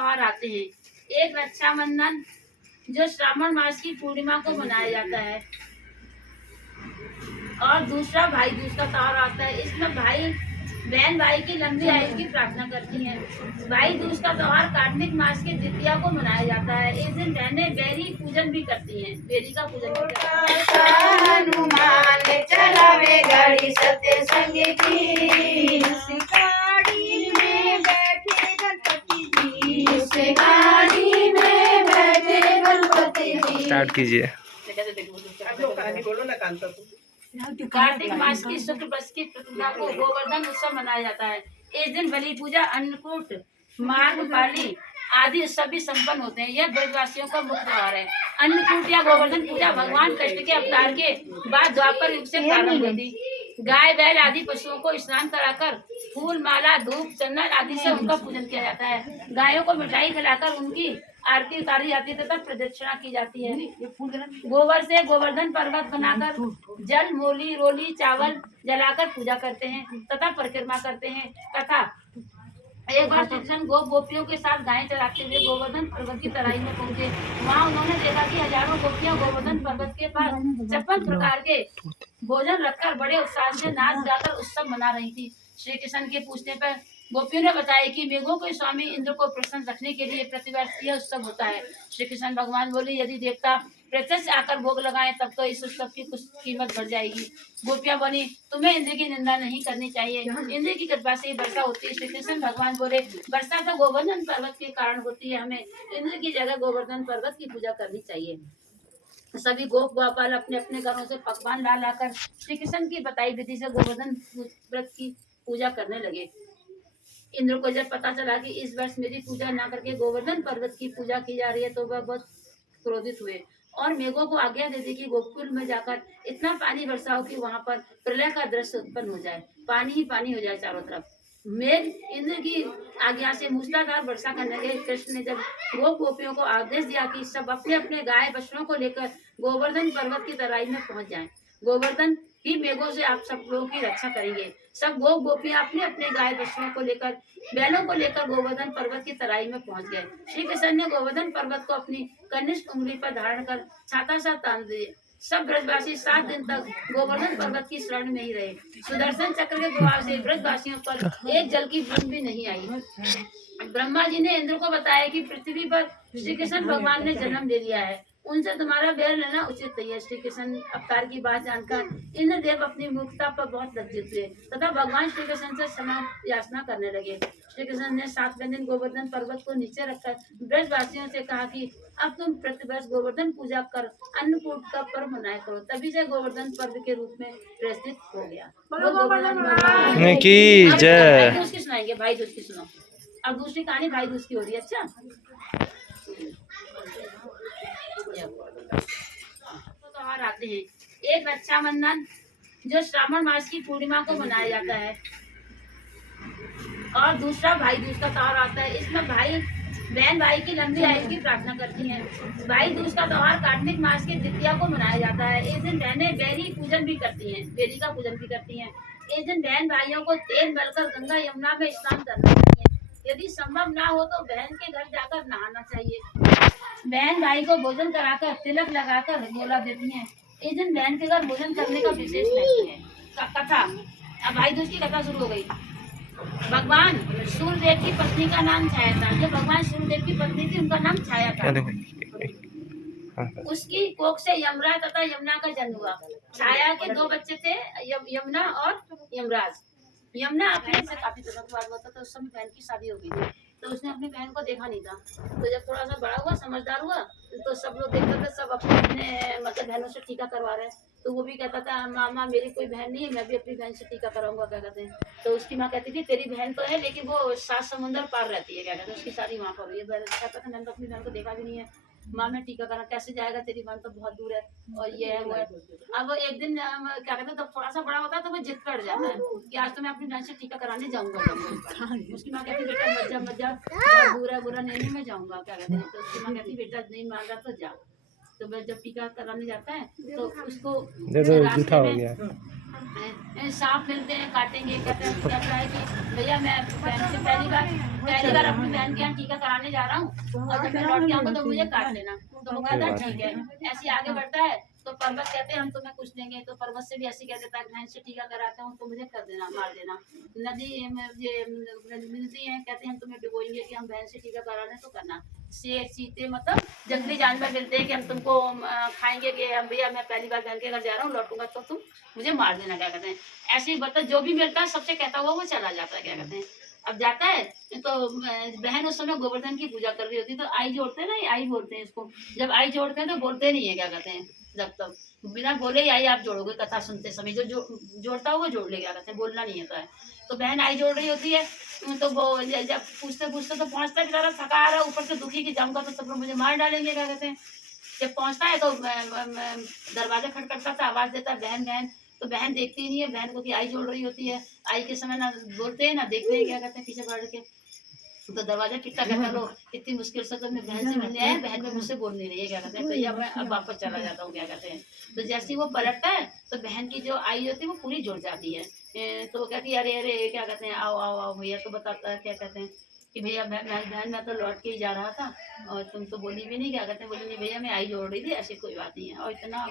त्योहार आते हैं। एक रक्षाबंधन जो श्रावण मास की पूर्णिमा को मनाया जाता है, और दूसरा भाई दूज का त्योहार आता है। इसमें बहन भाई की लंबी आयु की प्रार्थना करती हैं। भाई दूज का त्योहार कार्तिक मास की द्वितीया को मनाया जाता है। इस दिन बहनें बेरी पूजन भी करती हैं, बेरी का पूजन भी करती हैं। हनुमान चलावे गाड़ी सत्य संग की, गाड़ी में बैठे गणपति जी, उस गाड़ी में बैठे गणपति जी। स्टार्ट कीजिए। बोलो ना कांता। कार्तिक मास की शुक्ल पक्ष की प्रतिपदा को गोवर्धन उत्सव मनाया जाता है। इस दिन बलि पूजा, अन्नकूट, मार्ग पाली आदि उत्सव भी संपन्न होते हैं। यह ब्रजवासियों का मुख्य त्योहार है। अन्नकूट या गोवर्धन पूजा भगवान कृष्ण के अवतार के बाद द्वापर युग से प्रारंभ हुई थी। गाय बैल आदि पशुओं को स्नान कराकर फूल माला धूप चंदन आदि से उनका पूजन किया जाता है। गायों को मिठाई खिलाकर उनकी आरती उतारी जाती है तथा प्रदक्षिणा की जाती है। गोबर से गोवर्धन पर्वत बनाकर जल मोली रोली चावल जलाकर पूजा करते हैं तथा परिक्रमा करते हैं। तथा एक बार श्री कृष्ण गोपियों के साथ गायें चराते हुए गोवर्धन पर्वत की तराई में पहुंचे। वहां उन्होंने देखा कि हजारों गोपियां गोवर्धन पर्वत के पास 56 प्रकार के भोजन रखकर बड़े उत्साह से नाच गाकर उत्सव मना रही थी। श्री कृष्ण के पूछने पर गोपियों ने बताया कि मेघों के स्वामी इंद्र को प्रसन्न रखने के लिए प्रतिवर्ष यह उत्सव होता है। श्री कृष्ण भगवान बोले, यदि देवता प्रत्यक्ष आकर भोग लगाएं तब तो इस उत्सव की कुछ कीमत बढ़ जाएगी। गोपियां बोली, तुम्हें इंद्र की निंदा नहीं करनी चाहिए, इंद्र की कृपा से वर्षा होती है। श्री कृष्ण भगवान बोले, वर्षा तो गोवर्धन पर्वत के कारण होती है, हमें इंद्र की जगह गोवर्धन पर्वत की पूजा करनी चाहिए। सभी गोप गोपाल अपने अपने घरों से पकवान ला लाकर श्री कृष्ण की बताई विधि से गोवर्धन व्रत की पूजा करने लगे। इंद्र को जब पता चला कि इस वर्ष मेरी पूजा न करके गोवर्धन पर्वत की पूजा की जा रही है तो वह बहुत क्रोधित हुए और मेघों को आज्ञा दे दी कि गोकुल में जाकर इतना पानी बरसाओ कि वहां पर प्रलय का दृश्य उत्पन्न हो जाए, पानी ही पानी हो जाए चारों तरफ। मेघ इंद्र की आज्ञा से मूसलाधार वर्षा करने लगे। कृष्ण ने जब गोपियों को आदेश दिया कि सब अपने अपने गाय बछड़ों को लेकर गोवर्धन पर्वत की तराई में पहुंच जाएं। गोवर्धन ही मेघों से आप सब लोगों की रक्षा करेंगे। सब गोपियां अपने अपने गाय बछड़ों को लेकर बैलों को लेकर गोवर्धन पर्वत की तराई में पहुंच गए। श्री कृष्ण ने गोवर्धन पर्वत को अपनी कनिष्ठ उंगली पर धारण कर छाता सा तान दिए। सब ब्रजवासी 7 दिन तक गोवर्धन पर्वत की शरण में ही रहे। सुदर्शन चक्र के प्रभाव से ब्रजवासियों पर एक जल की बूंद भी नहीं आई। ब्रह्मा जी ने इंद्र को बताया कि पृथ्वी पर श्री कृष्ण भगवान ने जन्म ले लिया है, उनसे तुम्हारा बैर लेना उचित नहीं है। श्री कृष्ण अवतार की बात जानकर इंद्रदेव अपनी मूर्खता पर बहुत लज्जित हुए तथा भगवान श्री कृष्ण से क्षमा याचना करने लगे। श्री कृष्ण ने 7वें दिन गोवर्धन पर्वत को नीचे रखकर ब्रजवासियों से कहा कि अब तुम प्रतिवर्ष गोवर्धन पूजा कर अन्नकूट का पर्व मनाया करो। तभी से गोवर्धन पर्व के रूप में प्रसिद्ध हो गया। की जय। भाई दूज की सुनाएंगे, भाई दूज की सुनाओ। अब दूसरी कहानी भाई दूज की हो रही है। अच्छा, त्योहार आते हैं। एक रक्षाबंधन जो श्रावण मास की पूर्णिमा को मनाया जाता है, और दूसरा भाई दूज का त्योहार आता है। इसमें बहन भाई की लंबी आयु की प्रार्थना करती हैं। भाई दूज का त्योहार कार्तिक मास की द्वितीया को मनाया जाता है। इस दिन बहनें बेरी पूजन भी करती हैं, बेरी का पूजन भी करती हैं। इस दिन बहन भाइयों को तेल मलकर गंगा यमुना में स्नान करना चाहिए। यदि संभव ना हो तो बहन के घर जाकर नहाना चाहिए। बहन भाई को भोजन कराकर तिलक लगाकर गोला देती हैं। इस दिन बहन के घर भोजन करने का विशेष महत्व है। कथा, अब भाई दूज की कथा शुरू हो गई। भगवान सूर्यदेव की पत्नी का नाम छाया था। जो भगवान सूर्यदेव की पत्नी थी उनका नाम छाया था। उसकी कोख से यमराज तथा यमुना का जन्म हुआ। छाया के 2 बच्चे थे, यमुना और यमराज। यमुना अपने से काफी दिनों के बाद हुआ था, तो उस समय बहन की शादी हो गई थी। तो उसने अपनी बहन को देखा नहीं था। तो जब थोड़ा सा बड़ा हुआ, समझदार हुआ, तो सब लोग देखते थे, सब अपने अपने मतलब बहनों से टीका करवा रहे हैं। तो वो भी कहता था, मामा मेरी कोई बहन नहीं है, मैं भी अपनी बहन से टीका कराऊंगा, क्या कहते हैं। तो उसकी माँ कहती थी, तेरी बहन तो है लेकिन वो 7 समुंदर पार रहती है, क्या कहते हैं, उसकी शादी वहाँ पर हुई है। कहता था, मैंने तो अपनी बहन को देखा भी नहीं है, माँ मैं टीका करा कैसे जाएगा, तेरी बहन तो बहुत दूर है, और ये है वो है। अब एक दिन क्या कहते हैं, तो थोड़ा सा बड़ा होता है तो वो जिद कर जाता है कि आज तो मैं अपनी बहन से टीका कराने जाऊंगा। उसकी माँ कहती, बेटा मत जा, बहुत दूर है, बुरा नहीं, मैं जाऊंगा, क्या कहते हैं। तो उसकी माँ कहती, बेटा नहीं मान रहा तो जा। तो वह जब टीका कराने जाता है तो उसको दे दो, रास्ते जूठा हो में गया। सांप मिलते हैं, काटेंगे, कहते हैं क्या है कि भैया मैं बहन से पहली बार अपनी बहन के यहाँ टीका कराने जा रहा हूँ और जब मैं लौट के आऊंगा तो मुझे काट लेना। तो वो कहता है ठीक है। ऐसे आगे बढ़ता है तो पर्वत कहते हैं हम तुम्हें कुछ देंगे, तो पर्वत से भी ऐसे कह देता है बहन से टीका कराता हूँ तो मुझे कर देना, मार देना। नदी में ये मिलती है, कहते हैं हम तुम्हें डुबोएंगे कि हम बहन से टीका कराने तो करना। शेर चीते मतलब जंगली जानवर मिलते हैं कि हम तुमको खाएंगे कि हम भैया मैं पहली बार बहन के घर जा रहा हूँ, लौटूंगा तो तुम मुझे मार देना, क्या कहते हैं। ऐसे ही बता जो भी मिलता है सबसे कहता हुआ वो चला जाता है, क्या कहते हैं। अब जाता है तो बहन उस समय गोवर्धन की पूजा कर रही होती है, तो आई जोड़ते हैं ना, ये आई बोलते हैं इसको। जब आई जोड़ते हैं तो बोलते नहीं है, क्या कहते हैं, जब तक बिना बोले ही आई आप जोड़ोगे कथा सुनते समय, जो जोड़ता हो वो जोड़ ले, क्या कहते हैं, बोलना नहीं होता है। तो बहन आई जोड़ रही होती है तो वो जब पूछते पूछते तो पहुंचता बेचारा थका आ रहा, ऊपर से दुखी की जाऊंगा तो सब लोग मुझे मार डालेंगे, क्या कहते हैं। जब पहुंचता है तो दरवाजा खटखटता था, आवाज देता है बहन बहन, तो बहन देखती नहीं है बहन को कि आई जोड़ रही होती है। आई के समय ना बोलते हैं ना देखते हैं, क्या कहते हैं, पीछे बढ़ के। तो दरवाजा कितना कहता लो इतनी मुश्किल से तो मैं बहन से मिलने आया, बहन में मुझसे बोल नहीं रही है, क्या कहते हैं, तो ये मैं अब वापस चला जाता हूँ, क्या कहते हैं। तो जैसे ही वो पलटता है तो बहन की जो आई होती है वो पूरी जुड़ जाती है। तो वो कहती है अरे अरे क्या कहते हैं, आओ आओ आओ भैया। तो बताता है, क्या कहते हैं कि भैया बहन मैं तो लौट के ही जा रहा था और तुम तो बोली भी नहीं, क्या कहते हैं, बोली नहीं भैया मैं आई जोड़ रही थी, ऐसी कोई बात नहीं है। और इतना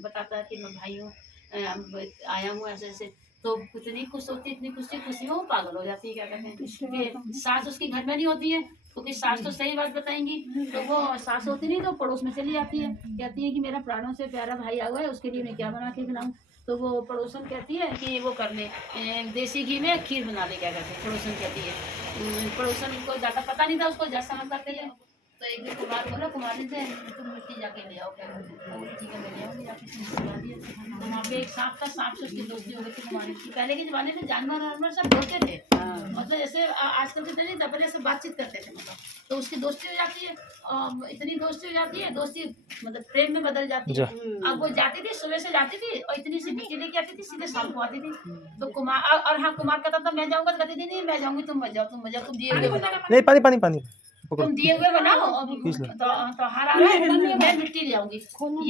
बताता है कि मैं भाई हूँ, आया हूँ ऐसे ऐसे। तो इतनी खुश होती, इतनी खुशी में वो पागल हो जाती है, क्या कहते हैं कि सास उसकी घर में नहीं होती है, क्योंकि सास तो सही बात बताएंगी। तो वो सास होती नहीं तो पड़ोस में चली जाती है, कहती है कि मेरा प्राणों से प्यारा भाई आ हुआ है, उसके लिए मैं क्या बना के खिलाऊं। तो वो पड़ोसन कहती है कि वो कर ले देसी घी में खीर बना ले, क्या कहते हैं, पड़ोसन कहती है। पड़ोसन को ज़्यादा पता नहीं था, उसको जैसा हम करते हैं। तो एक दिन कुमार बोला, कुमारी से तुम मिट्टी जाके ले आओ, क्या कहते हैं, तो ठीक है मैं ले आऊँगी जाके। तो वहाँ पे एक सांप था, सांप से उसकी दोस्ती हो गई थी कुमारी की। पहले के जमाने में जानवर वानवर सब बोलते थे, मतलब जैसे आजकल के नहीं, पहले सब बातचीत करते थे, मतलब तो उसकी दोस्ती हो जाती है। इतनी दोस्ती हो जाती है, दोस्ती मतलब प्रेम में बदल जाती है। अब वो जाती थी, सुबह से जाती थी और इतनी सी मिट्टी लेके आती थी, सीधे शाम को आती थी। तो कुमार और हाँ कुमार कहता था मैं जाऊंगा, कहती थी नहीं मैं जाऊंगी, तुम मत जाओ, तुम मत जाओ, तुम दिए हुए बनाओ, नहीं पानी पानी पानी पकड़ो। तुम दिए हुए बनाओ। तो हर आ रहा है मैं मिट्टी ले आऊंगी,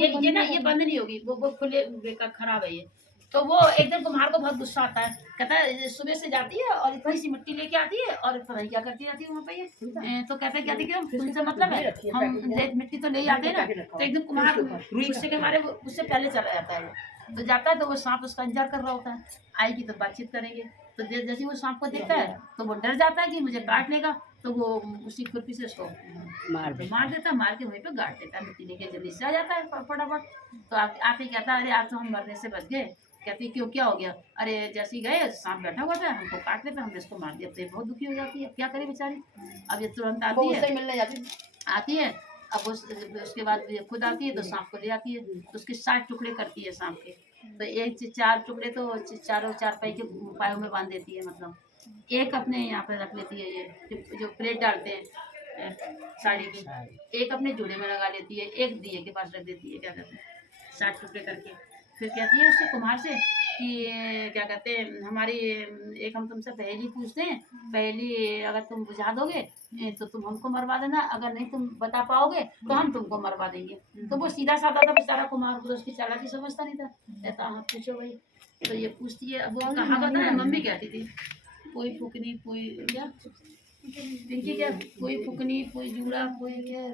ये ना ये बंद नहीं होगी, वो खुले बेकार खराब है ये। तो वो एक दिन कुम्हार को बहुत गुस्सा आता है, कहता है सुबह से जाती है और इतनी सी मिट्टी लेके आती है और पता नहीं क्या करती रहती है वहाँ पे ये। तो कहते हैं कहते कि तुमसे मतलब है, हम मिट्टी तो ले ही आते हैं ना। तो एक दिन कुम्हार गुस्से के मारे उससे पहले चला जाता है, तो जाता है तो वो सांप उसका इंतजार कर रहा होता है, आएगी तो बातचीत करेंगे। तो जैसे वो सांप को देखता है तो वो डर जाता है कि मुझे काट लेगा, तो वो उसी खुरपी से उसको मार देता है, मार के वहीं पे गाड़ देता है, मिट्टी लेके जल्दी से आ जाता है फटाफट। तो आप ही कहता है अरे आज तो हम मरने से बच गए। कहती क्यों क्या हो गया, अरे जैसे ही गए सांप बैठा हुआ था, हमको काट लेता, हमने इसको मार दिया। तो ये बहुत दुखी हो जाती है, क्या करे बेचारी। अब ये तुरंत आती है, मिलने आती है। अब उसके बाद ये खुद आती है तो सांप को ले आती है, तो उसके 7 टुकड़े करती है सांप के। तो एक 4 टुकड़े तो चारों चारपाई के पायों में बांध देती है, मतलब एक अपने यहाँ पे रख लेती है, ये जो प्लेट डालते हैं साड़ी की, एक अपने जूड़े में लगा लेती है, एक दिए के पास रख देती है, क्या कहते हैं 7 टुकड़े करके। फिर कहती है उससे कुम्हार से कि क्या कहते हैं हमारी एक हम तुमसे पहेली पूछते हैं, पहेली अगर तुम बुझा दोगे तो तुम हमको मरवा देना, अगर नहीं तुम बता पाओगे तो हम तुमको मरवा देंगे। तो वो सीधा साधा था बेचारा कुम्हार, को तो उसकी चालाकी समझता नहीं था, कहता हाँ पूछो भाई। तो ये पूछती है, अब वो कहावत है मम्मी कहती थी, कोई फुकनी कोई क्या पिंकी क्या, कोई फुकनी कोई जूड़ा कोई क्या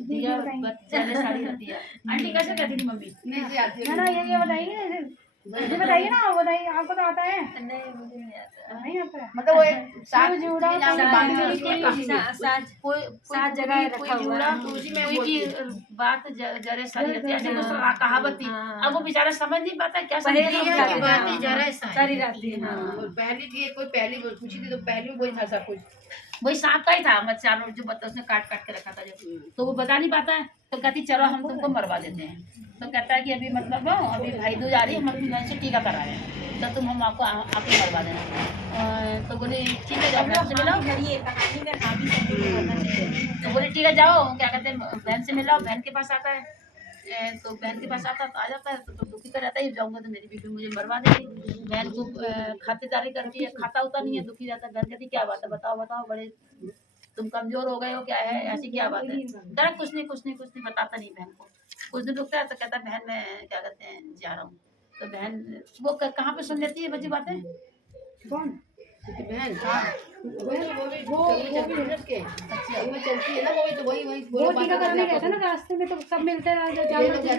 दिया बच्चा साड़ी रहती है। आंटी कैसे कहती थी मम्मी? नहीं आती है ना ये बताइए, मुझे बताइए ना, बताइए आपको तो आता है? नहीं मुझे नहीं आता। नहीं आता है, मतलब वो एक साथ जुड़ा सात जगह रखा हुआ कोई की बात जरे सारी रहती है, ऐसे कुछ कहावत थी। अब वो बेचारा समझ नहीं पाता क्या सारी रहती है। पहली थी कोई पहली पूछी थी तो पहली में वही था सब कुछ, वही सांप का ही था, बच्चा जो बता उसने काट काट के रखा था जो, तो वो बता नहीं पाता है। तो कहती चलो हम तुमको मरवा देते हैं। तो कहता है कि अभी मतलब अभी भाई दूज आ रही है, हम अपनी बहन से टीका करा रहे हैं, तो तुम हम आपको आके मरवा देना। तो बोले ठीक है जाओ बहन से मिलाओ, तो बोले ठीक है जाओ क्या कहते हैं बहन से मिलाओ। बहन के पास आता है, तो बहन के पास आता तो आ जाता है, तो दुखी कर जाता है जाऊंगा तो मेरी बीबी मुझे मरवा देगी। बहन को खातिरदारी करती है, खाता उता नहीं है, दुखी रहता है। बहन कहती क्या बात है बताओ बताओ, बड़े तुम कमजोर हो गए हो, क्या है, ऐसी क्या बात है। डर कुछ नहीं बताता नहीं बहन को। कुछ दिन रुकता है तो कहता बहन मैं क्या कहते हैं जा रहा हूँ। तो बहन वो कहाँ पे सुन लेती है बच्ची बातें। कौन बहन? हाँ वो चलती है ना, वो तो वही वो टीका करने गए थे ना रास्ते में, तो सब मिलते हैं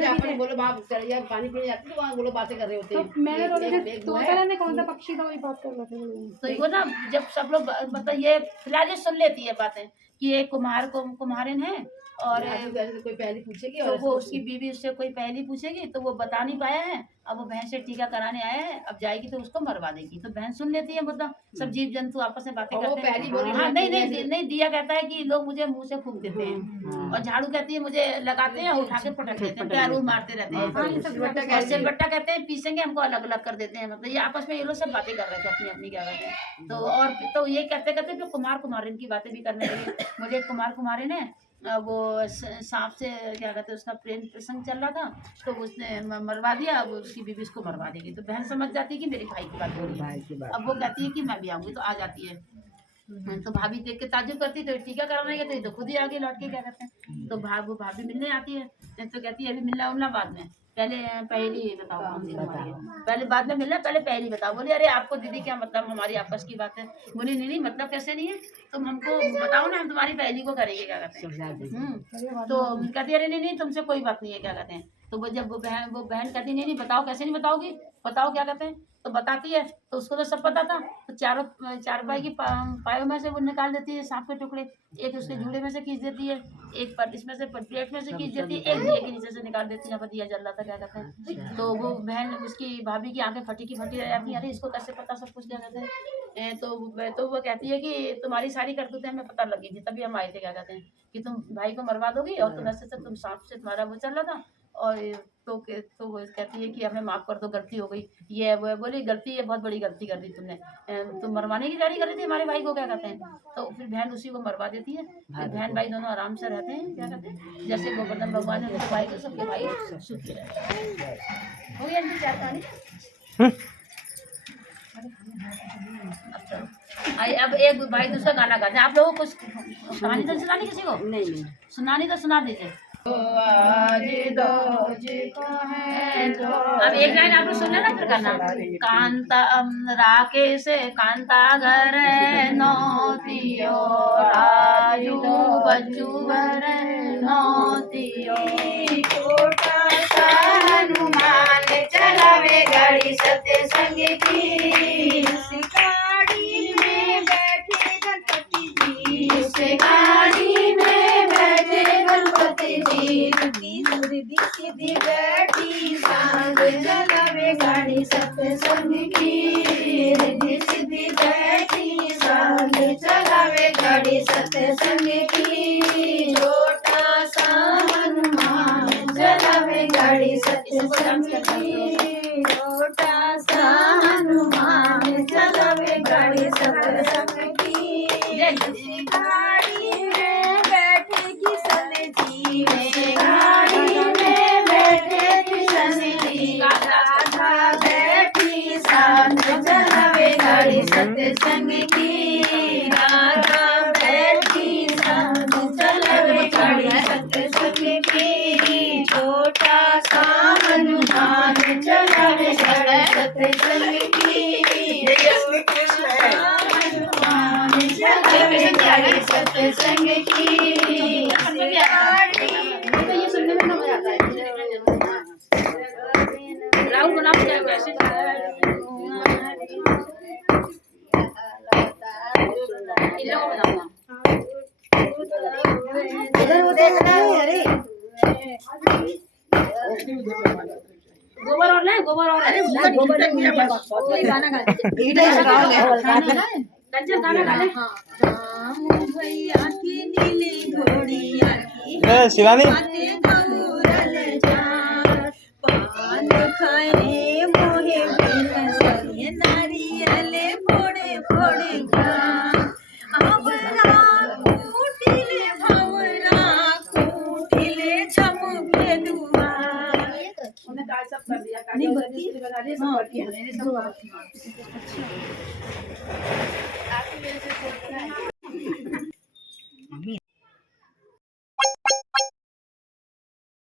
अपन बोलो बाप पानी पीने जाते तो वहाँ बोलो बातें कर रहे होते हैं। तो मैंने तो ने कौन सा पक्षी था वही बात कर रहे थे। तो वो ना जब सब लोग मतलब ये फिलहाल ये सुन लेती है बातें कि ये कुम्हारिन है और कोई पहले पूछेगी तो और वो उसकी बीवी उससे कोई पहली पूछेगी तो वो बता नहीं पाया है। अब वो बहन से टीका कराने आया है, अब जाएगी तो उसको मरवा देगी। तो बहन सुन लेती है, मतलब सब जीव जंतु आपस में बातें करते हैं। हाँ नहीं दिया कहता है कि लोग मुझे मुंह से फूंक देते हैं और झाड़ू कहती है मुझे लगाते हैं उठा के पटक देते हैं, पैर मारते रहते हैं। और सिलबट्टा कहते हैं पीसेंगे हमको अलग अलग कर देते हैं। मतलब ये आपस में ये लोग सब बातें कर रहे थे अपनी अपनी क्या कहते हैं। तो और तो ये कहते कहते फिर कुम्हारिन की बातें भी करने लगे। मुझे कुम्हारिन है वो सांप से क्या कहते हैं उसका प्रेम प्रसंग चल रहा था तो उसने मरवा दिया। अब उसकी बीवी उसको मरवा देगी। तो बहन समझ जाती है कि मेरे भाई की बात हो रही है। अब वो कहती है कि मैं भी आऊंगी, तो आ जाती है। तो भाभी देख के ताजुब करती तो टीका कराने गए तो खुद ही आगे लौट के क्या कहते हैं। तो वो भाभी मिलने आती है तो कहती है अभी मिलना उलना बाद में, पहले पहली बताओ कौन सी तुम्हारी है। पहले बाद में मिलना, पहले पहली बताओ। बोले अरे आपको दीदी क्या मतलब, हमारी आपस की बात है। बोली नहीं मतलब कैसे नहीं है, तुम हमको बताओ ना, हम तुम्हारी पहली को करेंगे क्या कहते हैं। तो कहती अरे नहीं तुमसे कोई बात नहीं है क्या कहते हैं। तो वो जब वो बहन कहती नहीं बताओ, कैसे नहीं बताओगी, बताओ क्या कहते हैं। तो बताती है तो उसको तो सब पता था। तो चारपाई की पायों में से वो निकाल देती है सांप के टुकड़े, एक उसके जूड़े में से खींच देती है, एक इसमें से प्लेट में से खींच देती है, एक दिए के नीचे से निकाल देती है। दिया जल रहा था क्या कहते हैं। तो वो बहन उसकी भाभी की आंखें फटी रह जाती है। अरे इसको कैसे पता सब कुछ क्या कहते हैं। तो वो कहती है कि तुम्हारी सारी करतूतें हमें पता लगी थी, तभी हम आए थे क्या कहते हैं कि तुम भाई को मरवा दोगी और तुम ऐसे तुम सांप से तुम्हारा वो चल रहा था। और तो वो कहती है कि हमें माफ़ कर दो, गलती हो गई। ये वो बोली गलती है, बहुत बड़ी गलती कर दी तुमने, तुम मरवाने की तैयारी कर रही थी हमारे भाई को क्या कहते हैं। तो फिर बहन उसी को मरवा देती है। फिर बहन भाई दोनों आराम से रहते हैं क्या कहते हैं। जैसे गोवर्धन भगवान ने उनके भाई को, सबके भाई सुखी रहते हैं। हो गया इनकी चार कहानी। अब एक भाई दूसरा गाना गाते हैं। आप लोगों को कुछ कहानी तो सुनानी किसी को नहीं सुनानी तो सुना दीजिए। आज अब एक लाइन आप लोग सुनना ना फिर करना। कांता राकेश कांतागर नौतियो राजू बचुवर नौतियो छोटा सा हनुमान चलावे गाड़ी सत्संग की, गाड़ी में बैठे गणपति जी, उस गाड़ी में बैठे गणपति जी, रिद्धि सिद्धि बैठी सांग चलावे गाड़ी सत्संग की, रिद्धि सिद्धि बैठी सांग चलावे गाड़ी सत्संग की, छोटा सा हनुमान चलावे गाड़ी सत्संग की, छोटा सा हनुमान चलावे गाड़ी सत्संग की, गाड़ी में बैठे किशन जी, गाड़ी में बैठे किशन जी, राधा बैठी सांग चलावे गाड़ी सत्संग की, राधा बैठी सांग चलावे गाड़ी सत्संग की, छोटा सा हनुमान चलावे गाड़ी सत्संग की, हनुमान चलावे गाड़ी सत्संग की, तो ये सुनने में ना मजा आता है। राहुल बनाओ क्या वैसे इन लोगों को बनाऊंगा। इधर देखना है। अरे गोबर और ले, गोबर और गाना गा कंचन गाना गा ले। भैया की नीली घोड़िया की शिवानी पान खाए मोहे बिन सहे नारियले फोड़े फोड़े आवरा कूटिले भवरा कूटिले चमुके दुआर। उन्हें दाल सब कर दिया, काटी बना दिया, सब कर दिया।